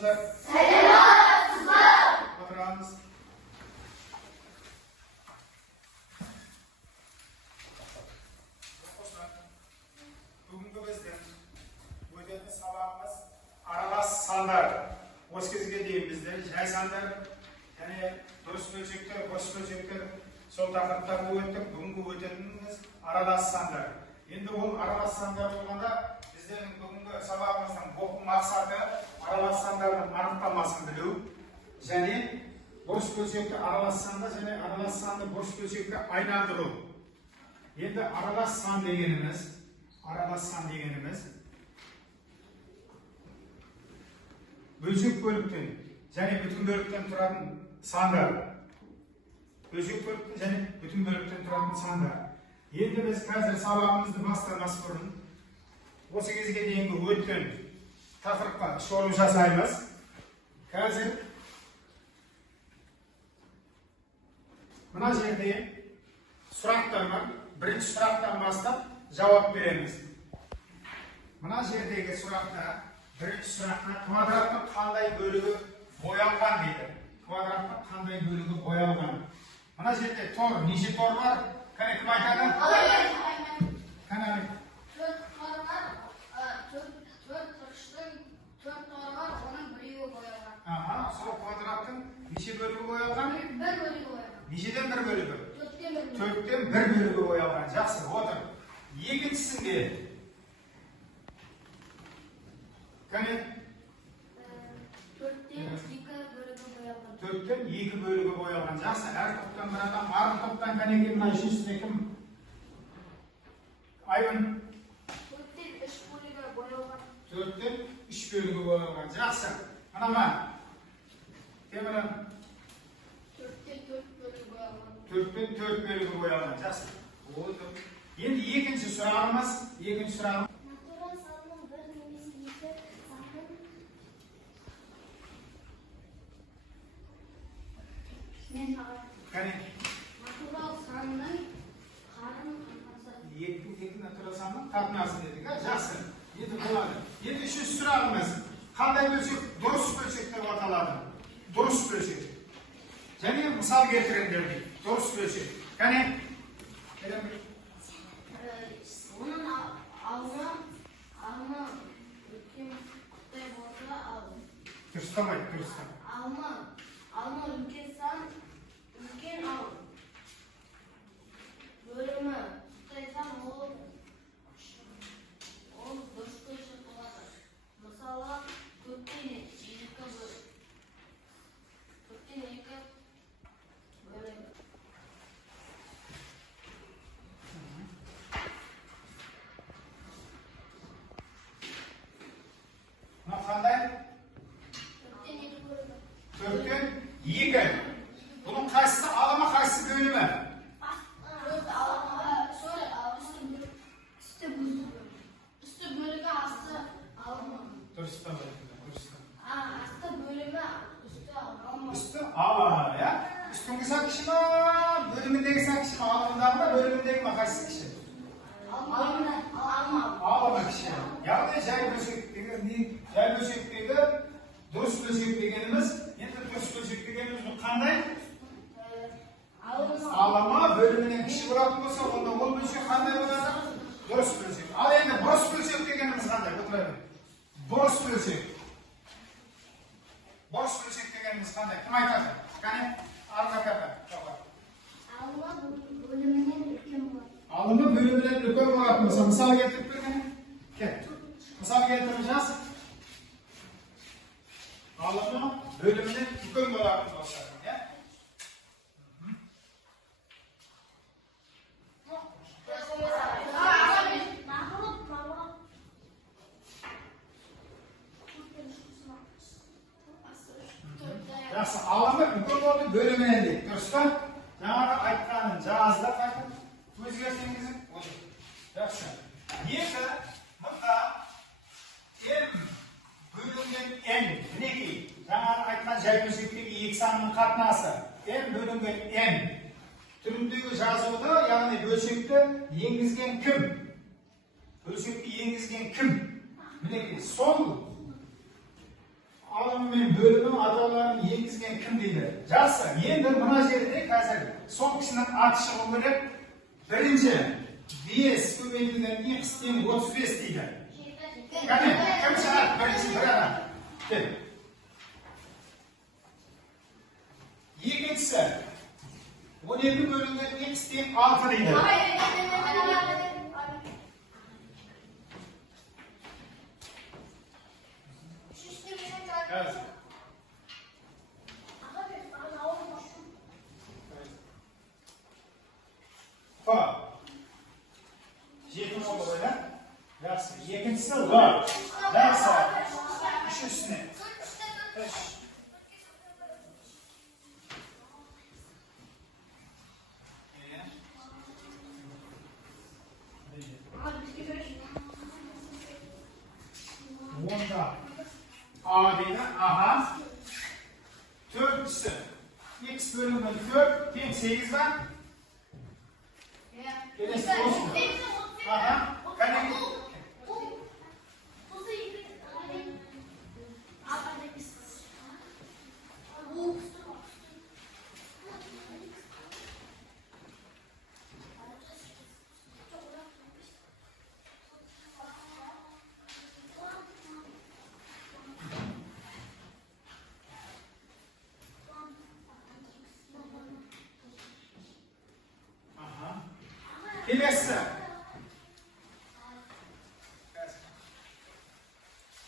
Саламатсыздар? Саламатсыздар. Отырамыз. Бүгінгі біздің өтетін сабағымыз аралас сандар. Осы кезге дейін біздер жай сандар және дұрыс бөлшектер, бос бөлшектер сол тақырыптарды өттік. Бүгінгі өтетініміз аралас сандар. Енді ол аралас сандар болғанда біздердің бүгінгі сабағымыздың оқу мақсаты аралас сандардың анықтамасын білу және бұрыш бөлшекті аралас санды және аралас санды бұрыш бөлшекті айналдыру. Енді аралас сан дегеніміз бөлшек бөліктен және бүтін бөліктен тұратын сандар. Бөлшек бөліктен және бүтін бөліктен тұратын сандар. Енді біз қазір сабағымызды бастамас бұрын осы кезге дейінгі өткен тақырыпқа шолу жасаймыз. Қазір мына жерде сұрақтар бар. Бірінші сұрақтан бастап жауап береміз. Мына жердегі сұрақта бірінші сұрақта квадраттың қандай бөлігі боялған дейді. Квадраттың қандай бөлігі боялған. Мына жерде тор, неше тор бар? Кәне кім айтады? Кәне Төрт тор бар. Төрт бұрыштың төрт торы бар, оның біреуі боялған. Сол квадраттың неше бөлігі боялған? Бір бөлігі боялған. Нешеден бір бөлігі? Төрттен бір бөлігі боялған. Жақсы, отыр. Екіншісінде кәне? Төрттен екі бөлігі боялған. Төрттен екі бөлігі боялған. Жақсы, әр топтан бір адам, арын топтан кәнеге мына үшіншісіне кім? Айвын? Төрттен үш бөлігі боялған. Төрттен үш бөлігі боялған. Жақсы. Мынама? Темірін? Төрттен төрт бөлігі боялған. Төрттен төрт бөлігі боялған. Жақсы. Oldu. Енді екінші сұрағымыз. Натурал санның бір немесе екі санның Кәне? натурал санның қарын қатынасы. Екі натурал санның қатынасы дедік. Жақсы. Енді болады. Енді үшінші сұрағымыз. Қандай бөлшек? Дұрыс бөлшек деп аталады. Дұрыс бөлшек. Және мысал келтіріңдер дейді. Дұрыс бөлшек. Кәне? Оның алма үлкен құтай болса алым. Дұрыстамайды, дұрыстам. Алма үлкен сан, үлкен алым. Бөлімі құтай сан, ол дұрыс бөлшек болады. Мысалы, төрттен екі бөлім. Қандай? Төрттен екі. Бұның қайсысы алымы, қайсысы бөлімі? Үсті бөлігі асты алымы. Дұрыстам. Асты бөлімі үсті алымы. Üstü A, ya. Üstündeki sak kişi mi? Bölümündeki sak kişi mi? Alımından mı? Bölümündeki mi? Kaçsı kişi? Alımı kişi. Yani jay bölşekteki dürüst bölşek degenimiz, енді dürüst bölşek degenimiz bu qanday? Alımı bölümünden kişi bırakın olsa, onda ol bölşek qanday болады? Dürüst bölşek. Al енді bұрыс bölşek degenimiz qanday? Bұрыс bölşek. Бұрыс бөлшек дегеніміз қандай? Кім айтады? Кәне? Арнақата. Алымы бөлімінен үлкен болады. Алымы бөлімінен үлкен болатын болса, мысал келтіріп бергені? Кет. Мысал келтіріп жаз. Алымы бөлімінен үлкен болатын болса. Жақсы, алымы үлкен болды бөлімінен дейді. Дұрыс па? Жаңағы айтқанын жазда қайтып өзгертіңізіп отыр. Жақсы. Екі, мұнда n бөлінген n. Мінекей, жаңағы айтқан жай бөлшектегі екі санның қатынасы. n бөлінген n. Түріндегі жазуды, яғни бөлшекті енгізген кім? Бөлшекті енгізген кім? Мінекей, сол алымымен bölümü atalarını enkizgen kim deydi? Жақсы, енді мына жерде қазір сол кісінің аты шығу керек. Бірінші 5 көбейтілген x тең 35 дейді. Кәне, кім шығады? Бірінші бір адам. Кел. Екіншісі 12 бөлінген x тең 6 дейді. Жеті болды ғой, да? Жақсы. Екіншісі var. Жақсы. Үшіншісіне. Үш. Онда A дейді. Aha. Төртіншісі. X bölümden 4 teң 8 var. Kelesi olsun. Aha. Kane. Kelesi.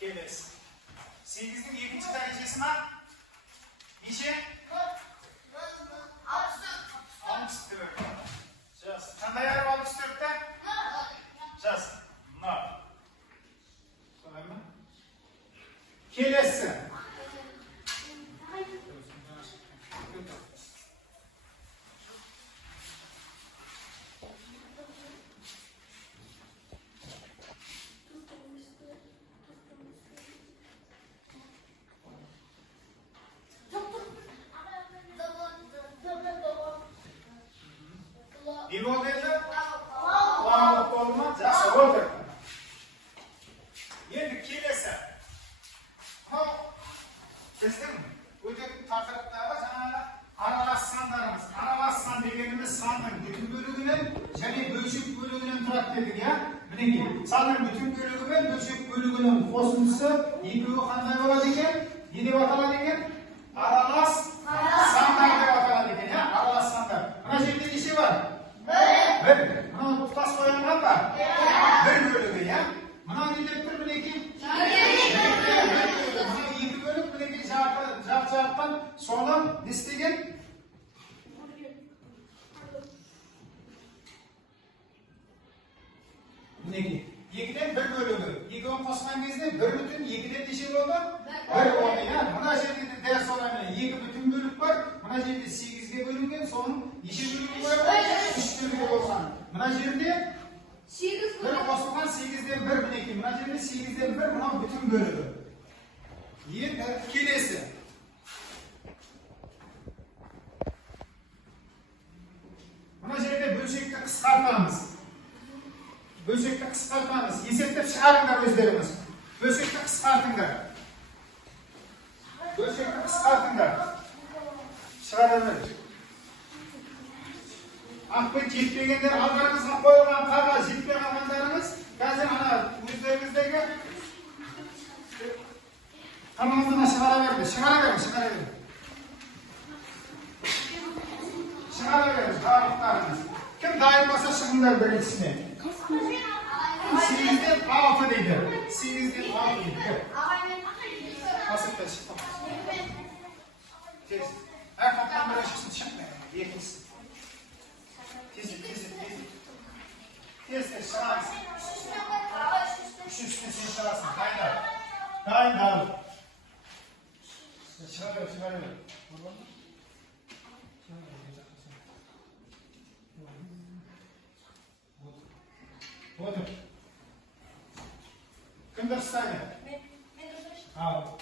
Kelesi. 8'in ikinci derecesi ne? Niçe? 64. Just. Qanday yer 64'te? Just. No. So'raymi? Kelesi. Ne oldu edi? Bağlık olma. Жақсы oldu. Енді келесі. Біздің өтетін тақырыптағы жаңағы аралас сандарымыз. Аралас сан дегеніміз санның бүтін бөлігінен және бөлшек бөлігінен тұрады дедік, я? Мінекей, санның бүтін бөлігі мен бөлшек бөлігінің қосындысы екеуі қандай болады екен? Не деп аталады екен? Аралас сандар деп аталады екен, я? Аралас сандар. Мына жерде неше бар? Bir. Mına tutas koyanlar var. Bir bölümü ya. Mına ne деп тұр мінекей? Mına екі бөлік мінекей жақ-жақтан соны не істеген? Мінекей. Екіден бір бөлігі. Екеуін қосқан кезде бір бүтін екіден неше болды? Bir болды ya. Mına жерде де дәл солай міне екі бүтін бөлік бар. Mına жерде 8-ге бөлінген, соның неше бөлігі бар? 3 бөлігі болған. Mına жерде бір қосылған 8-ден 1 мінекей. Mına жерде 8-ден 1 мынау бүтін бөлігі. Енді келесі. Mına жерде бөлшекті қысқартамыз. Бөлшекті қысқартамыз. Есептеп шығарыңдар өздеріңіз. Бөлшекті қысқартыңдар. Бөлшекті қысқартыңдар. Шығарыңдар. Ақпен жетпегендер алдарыңызға қойылған қағаз жетпей қалғандарыңыз қазір ана өздеріңіздегі тамамына шығара берді. Шығара берді. Барлықтарыңыз. Кім дайын болса шығыңдар біріншісіне. 8-ден 6 дейді. 8-ден 6 дейді. Басыпта шықпа. Тез. Қаптан бірі шықсын шықпайды. Екіншісі. Tez шығарыз. Үшіншісіне сен шығарасың. Дайындал. Шыға бер. Отыр. Кім дұрыстайды? Мен дұрыстайды. Ал.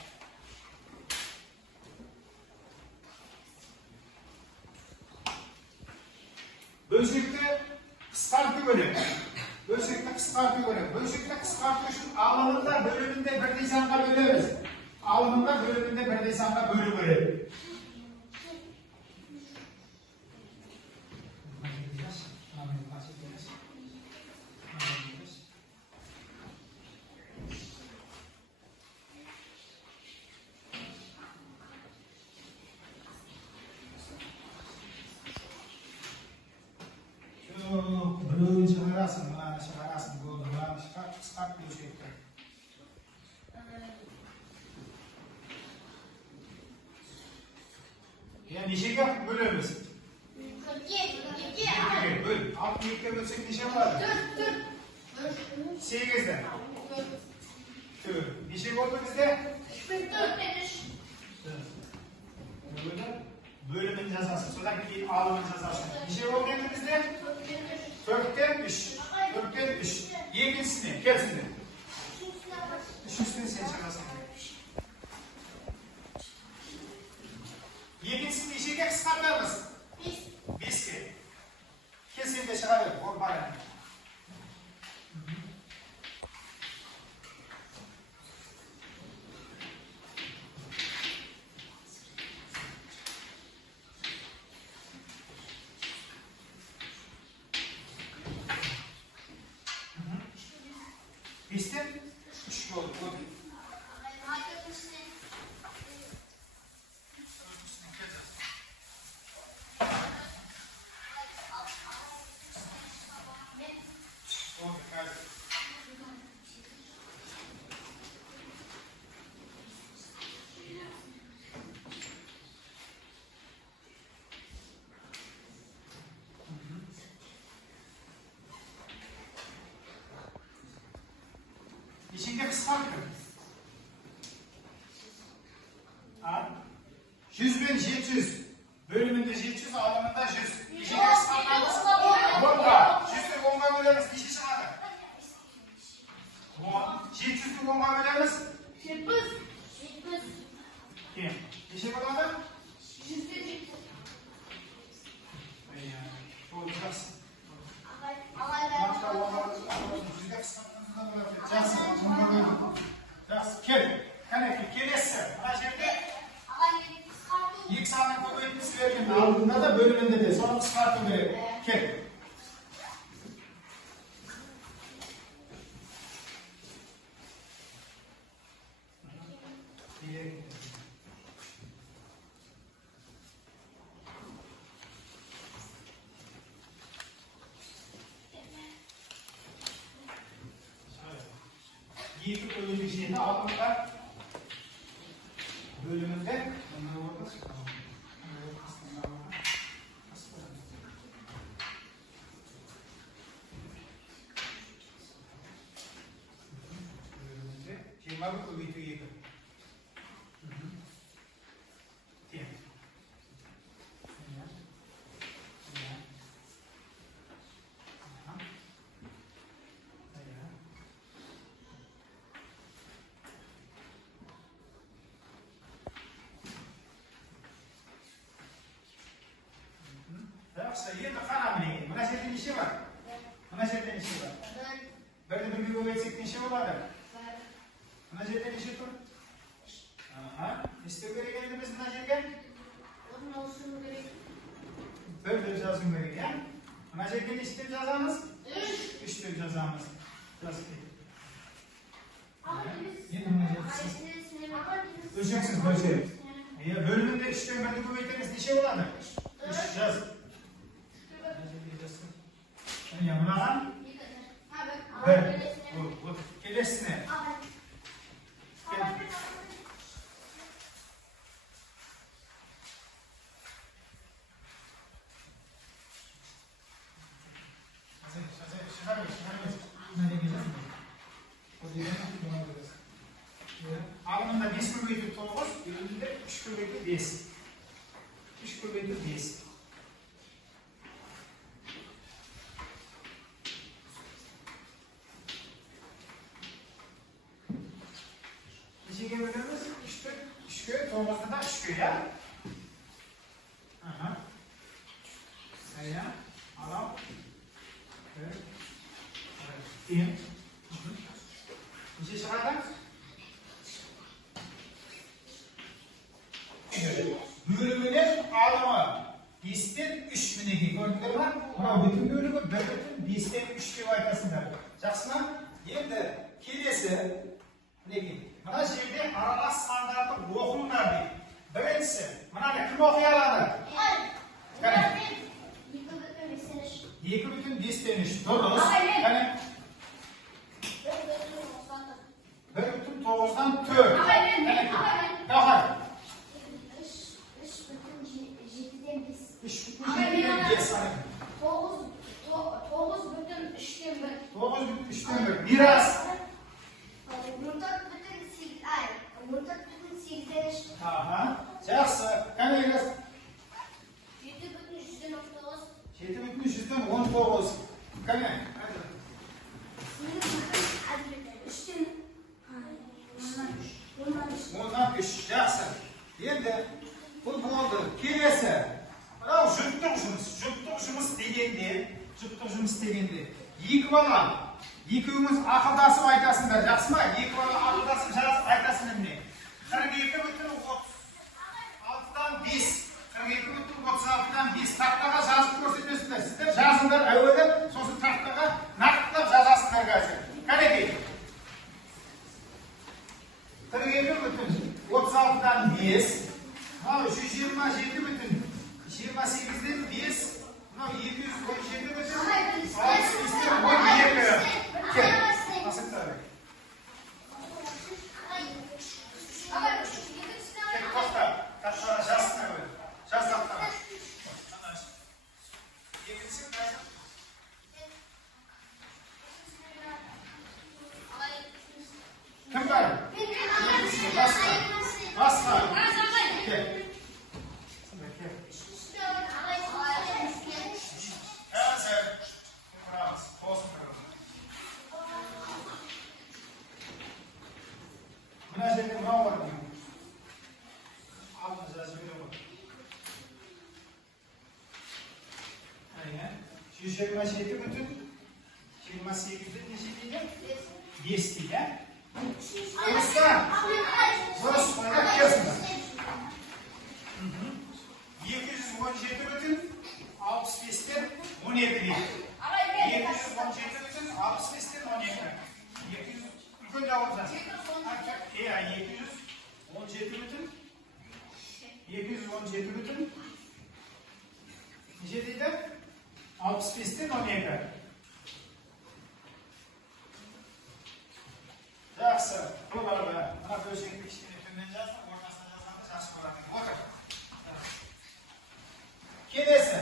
Бөлшекті қысқарту керек. Бөлшекті қысқарту үшін алынымда бөлімінде бірдей санға бөлеміз. alımında bölümünde bir de sana bölü bölü. Bölümün çıkarasın, bana çıkarasın, bana çıkart bir şey. Yani neşe bölümümüz. Böl. 6'ya bölsek neşe var? 8'den. Neşe oldu bizde? Bölümün cezası. Sonra bir alımın cezası. Neşe oldu bizde? 4'ten 3. 4'ten 3. Yegisini, hepsini. Üçüncüsünü sen çıkarsın. Yegisini işe kısaltır mısın? Biz ki. Kesinlikle çıkarıyor. O var yani. Bizde 3 oldu. İçinde kısaltıyor. 100.700 bölümünde 700, alımında 100. İçinde kısaltmamız 10'da. 100'lü 10'a böleriz, dişi çıkardı. 700'lü 10'a böleriz. Kim? Dişi bölümde? Olacaksın. Kel. Hani kelesi. İlk sahne kuvvetli verdiğinde aldığında da bölümünde de sonra çıkartın böyle. Kel. Yiyip ölü şeyini aldığında bölümünde Cimabı kuvveti yedi. Diye. Sayı da kan ameli. Buna şeyden işi var. Buna şeyden işi var. Böyle bir bu eksik işi var. Buna şeyden işi var. Aha. İşte böyle geldiğimiz buna şeyden. Böyle cezasın böyle gel. Buna şeyden işte cezamız. 3 cezamız. Cezası. Öleceksiniz böyle. Bölümünde 3 bölümünde kuvvetleriniz işi var mı? 3 cezası. Ya buna lan? Evet. Bu. Kelesine. Alnında 5 kuvveti 9, önünde 3 kuvveti 5. 3 kuvveti 5. İçine bölümümüz 3 köy, Tomuz'da da 3 köy ya. Aha. Sayı, alam. Evet. İyi. İçi çıkardan. алымы 5-тен 3 мінекей. Көрдіңдер ма? Мынау бүтін бөлігі 1,5-тен 3 деп айтасыңдар. Жақсы ма? Енді келесі мінекей. Мына жерде аралас сандарды оқыңдар дейді. Біріншісі, мынаны кім оқи алады? 2,5-тен 3. Дұрыс. Қане? 1,9-дан 4. Давай. 3,7-ден 5. 3,7-ден 5. 9,3-ден 1. 9,3-ден 1. Biraz. 14,8-ден 3. Aha. Жақсы. Қане biraz. 7,3-ден 19. 7,3-ден 19. Қане? 3-ден 10-дан 3. Жақсы. Енді бұл болды. Келесі. Мынау жұптық жұмыс. Жұптық жұмыс дегенде екі бала, екеуіңіз ақылдасып айтасыңдар. Жақсы ма? Екі бала ақылдасып жазып айтасыңдар міне. 42,36-дан 5. 42,36-дан 5 тақтаға жазып көрсетесіңдер. Сіздер жазыңдар әуелі, сосын тақтаға нақтылап жазасыңдар қазір. Қанекей. 42,36-дан 5. Мынау 127,28-ден 5. Мынау 217,68-ден 12. Кел. Асықтар. Кел, тоқта. Тақтаға жазсыңдар әуелі. Жаз тақтаға. Екінші қайда? Кім бар? Басқа. Кел. Қазір. Құрамыз. Қосын тұрып. Мына жерде мынау бар. Алдын жазып бере ғой. 127,28-ден неше дейді? 5 дейді. Дұрыстар. Дұрыс қойып келсіңдер. 217,65-ден 12 дейді. 217,65-ден 12. Үлкен жауап жаз. 217,217 неше дейді? 65-ден 12. Жақсы. Бұл арада мына бөлшекті кішкене төмен жазып, ортасына жазғанды жақсы болады. Отыр. Келесі.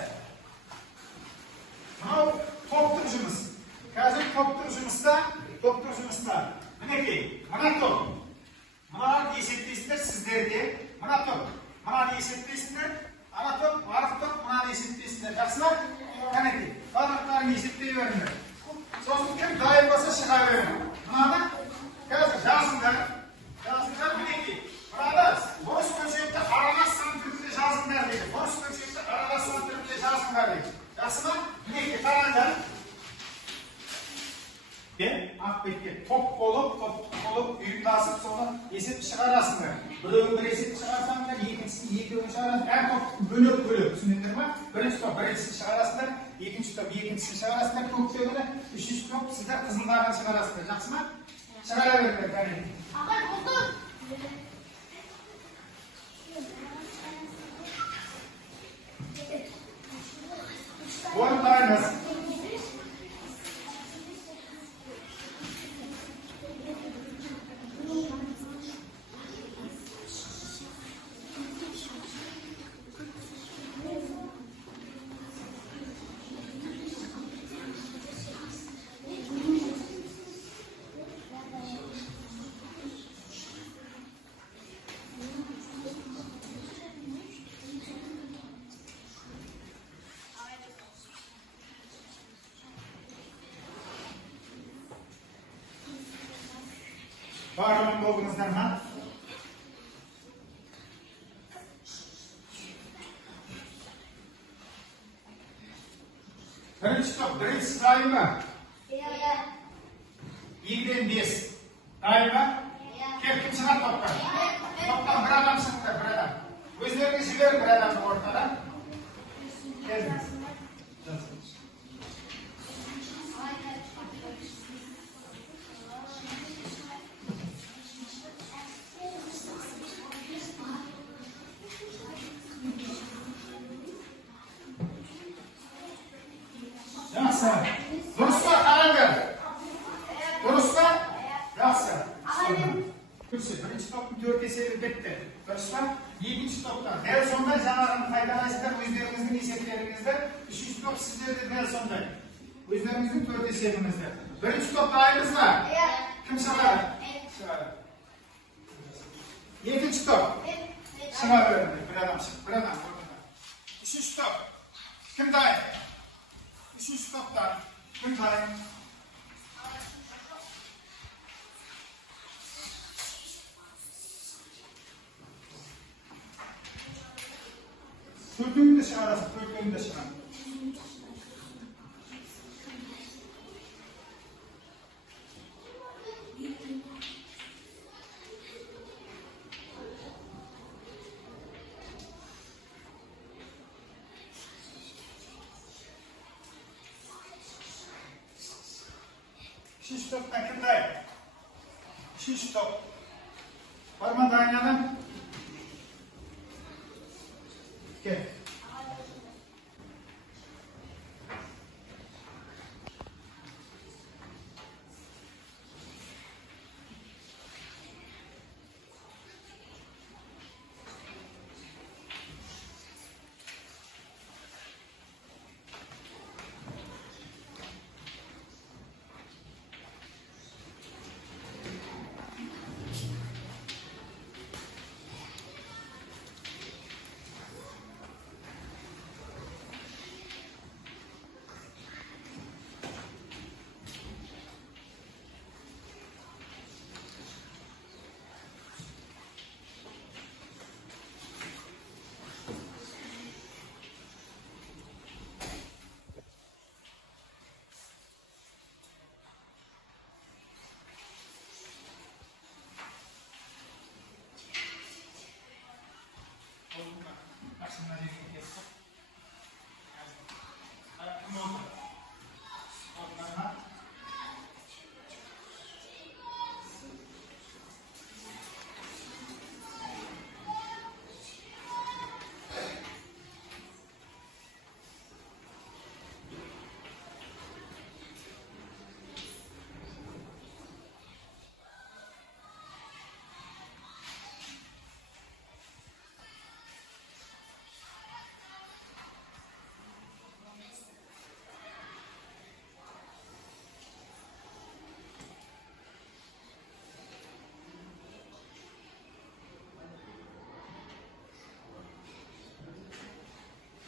Мынау топтық жұмыс. Қазір топтық жұмыста мінекей, мына топ. Мынаны есептейсіңдер сіздерде. Мына топ. Мынаны есептейсіңдер. Ана топ, арық топ, мынаны есептейсіңдер. Жақсы ма? Қанекей. Барлықтарын есептей беріңдер. Сосын кім дайын болса шыға беріңдер. Мынаны қазір жазыңдар мінекей. Мынаны бұрыс бөлшекті аралас сан түрінде жазыңдар дейді. Бұрыс бөлшекті аралас сан түрінде жазыңдар дейді. Жақсы ма? Мінекей қараңдар. Ақ бетке топ болып ұйымдасып соны есеп шығарасыңдар. Біреуі бір есеп шығарсаңдар, екіншісін екеуін шығарасыңдар. Әр топ бөлек, түсіндіңдер ма? Бірінші топ біріншісін шығарасыңдар, екінші топ екіншісін шығарасыңдар, көктеміне, үшінші топ сіздер қызылдарын шығарасыңдар. Жақсы ма? Шығара беріңдер, кәне. Ағай, болды. Орындаймыз. Barbaraның болдыңыздар ма? Бірінші топ, бірінші дайын ба? Егден 5. Дайын ба? Кел, кім шығар топтан? Топтан бір адам шығыңдар, бір адам. Өздеріңіз жіберің бір адамды ортада. Geldim. Yaxshi. Durustmi qaranglar? Durustmi? Yaxshi. Kursi birinchi topning 4 eseri bitti. Durustmi? Ikkinchi topdan dal sonda janarini foydalaysizlar o'zlaringizning eshaklaringizda. 3-chi top sizlarda dal sonda. O'zlaringizning 4 eseringizda. Birinchi topni aymizmi? Kim sanadi? Ikkinchi top. Sanadi. Bir adam. Uchinchi top. Kimda? Üçüncü toptan kim kayın? Dördüncü de arası, dördüncü de şarası. Şiş toptan kimdayım? Şiş top. Var mı dayanalım? Gel.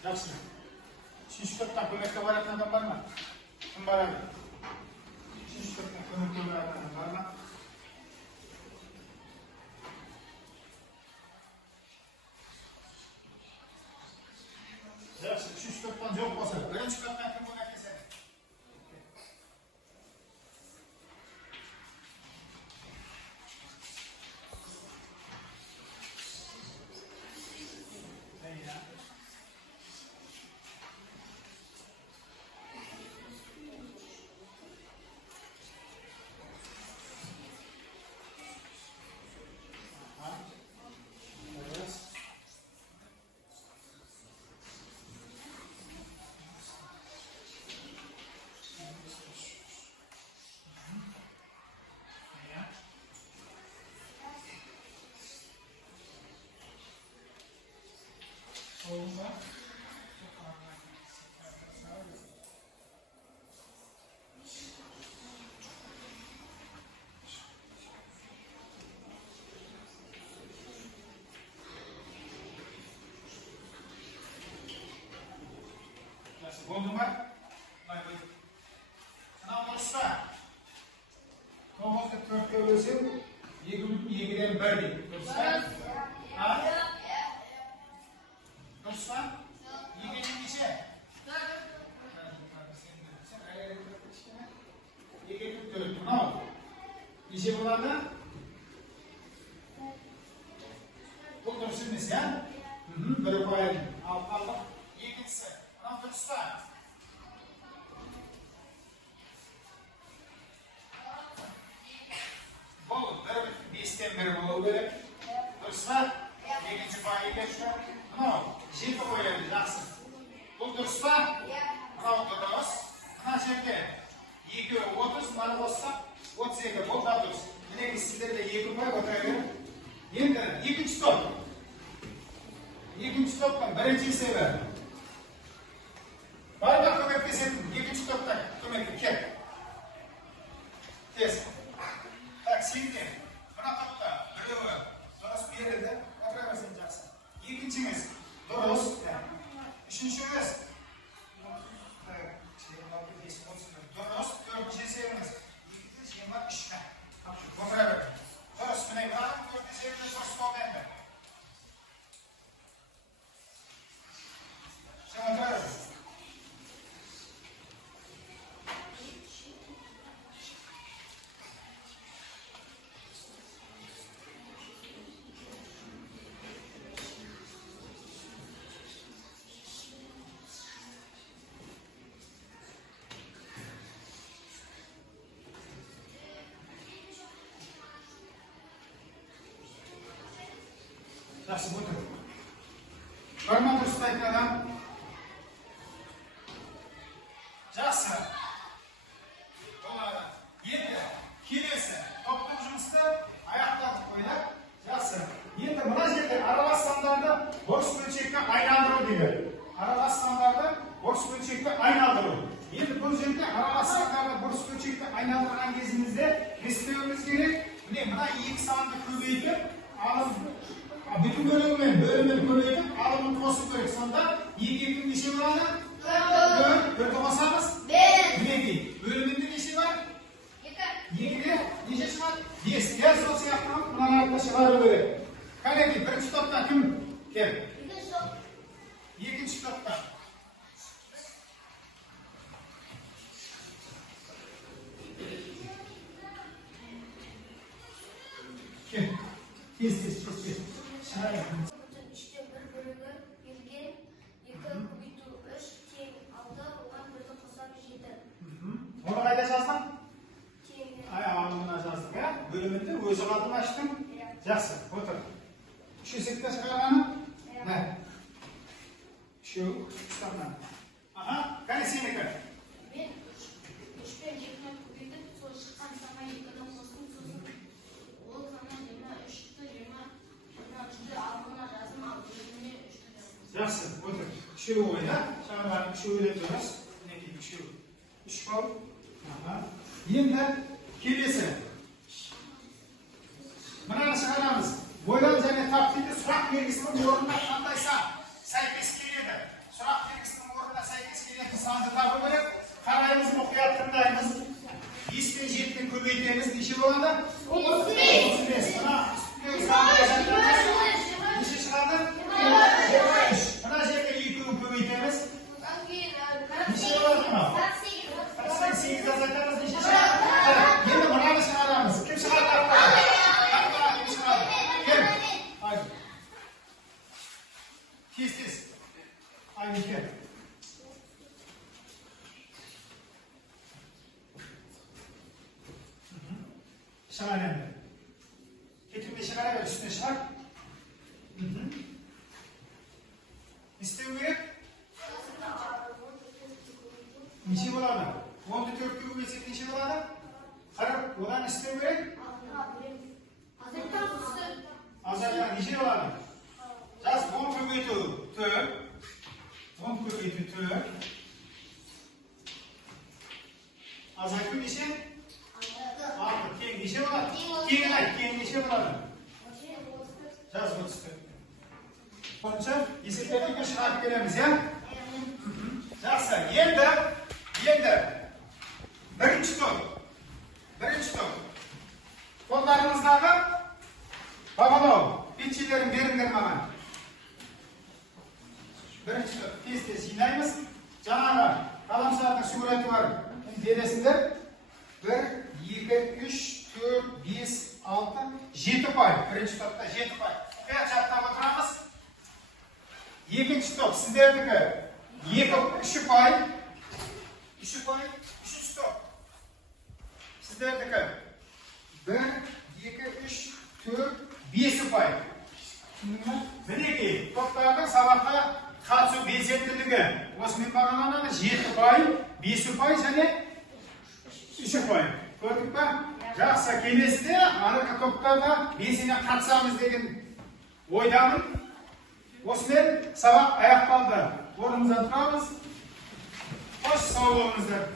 Yaxshi. Shish topdan ko'makka boradigan odam bormi? Kim boradi? Shish topdan ko'makka boradigan odam bormi? Yaxshi, shish topdan yo'q bo'lsa, birinchi topdan kim ko'mak qiladi? Bo'ldimi? Mana burishda to'g'izga 4 ga bo'lsam 2 dan 1 deydi. Durustmi? Ha? Durustmi? 2 necha? 2 4. Mana necha bo'ladi? Bu durustmi sen? Bir qo'yaylik. Alqalloq ikkinchisi. Mana dürüst pa? Bu bir beşten biri bolu gerek. Dürüst pa? Ikkinchi payiga tushib, mana jeti qo'yadi, yaxshi. Bu dürüst pa? Mana durust. Mana yerga 2:30 mana bo'lsa 32 bu da durust. Lekin sizlarda 2 qo'yib o'tiraverin. Endi ikkinchi top. İkinci toptan birinci sever. Barba kömeklesin. İkinci toptan kömekle kel. Tez. Tak şimdi. Buna topta. Böyle. Doğrusu bir yerinde. Oturamazsın Jackson. İkincimiz. Doğrusu. Üçüncümüz. Doğrusu. Dördüncü severimiz. İkinci şey var. İşte. Oturamazsın. Doğrusu. Ne var? Dördüncü severimiz. Doğrusu. Doğrusu. Yaxshi bo'ldi. Barmoq ustida aytadi. Yaxshi. Bo'ladi. Endi kelesi toplam жұмысты аяқтап qo'ydik. Yaxshi. Endi mana yerda aralас sandarda bosh bölçekni aylantirib deydi. Aralас sandarda bosh bölçekni aylantirib. Endi bu yerda aralас sandarda bosh bölçekni aylantirgan kezimizda istəyimiz kerak. Mana ikki sonda ko'paytirib, alib bütün bölümün ko'paytirib, alımni qo'shib kerak. Sonda 2 necha bo'ladi? 4. 4 basamız. 1. Bölümünde neçe var? 2. Neçesi var? 5. Gel sosyal yapmam. Buna yaklaşıkları böyle. Kaleci birinci topta kim? Gel. İkinci topta. Gel. Kes. Şuna yapın. Onu kayda жазsam? Ayağımın açarsın ya. Bölümünde özü adını açtım. Yaxşı, otur. Şu esekte çıkarmanı? Ne? Şu tutamdan. Aha, kani seniki? Ben 3'ten 2'ne koydum. Sonra çıkan sana 2'den koydum. O zaman 23'te 23'te altına yazdım. Bölümünü 3'te yazdım. Yaxşı, otur. Şu oyna. Sonra şu öğretiyoruz. Ne gibi şu? 3 kol. Endi kelesi. Mana chiqaramiz. Bo'ylab және taqdidni suroq belgisining o'rnida qandaysa sa'ykes keladi. Suroq belgisining o'rnida sa'ykes keladi. Sonda topib berib, qaraymiz, muqiyat tindaymiz. 5 dan 7 ni ko'paytiramiz. Necha bo'ladi? 35. Mana necha chiqadi? 23. Mana yerga 2 ni ko'paytiramiz. Necha bo'ladi mana? 8 azaytamiz. Necha chiqadi? Endi mana chiqaramiz. Kim chiqaradi? Tez. Aynı. Şahane. Getirme şahane ver üstüne şah. İstemiyor gerek. Neçe болады? 14 gibi geçsek neçe болады? Qarab, odan istemiyor gerek. Azaltan neçe болады? Жас 10 көбейту 4. 10 көбейту 4. Азайту неше? 6. Тең неше болады? Тең айт, тең неше болады? Жас 34. Онша есептерді шығарып келеміз, я? Жақсы, енді бірінші топ. Қолдарыңыздағы бағалау, петчелерін беріңдер маған. Бірінші топ, тез жинаймыз. Жаңағы қаламшардың суреті бар. Бересіңдер. 1, 2, 3, 4, 5, 6, 7 пай. Бірінші топта 7 пай. Жаттап отырамыз. Екінші топ, сіздердікі. 3 ұпай. 3 ұпай, 3 стоп. Сіздердікі. 1, 2, 3, 4, 5 ұпай. Мінекей, топтардың сабаққа қатысу белсенділігі. Осымен бағаланады 7 ұпай, 5 ұпай және 3 ұпай. Көрдік па? Жақсы, келесіде ана топтарға белсене қатысамыз деген ойдамын. Осымен сабақ аяқталды. Орнымыздан тұрамыз. Қош сау болыңыздар.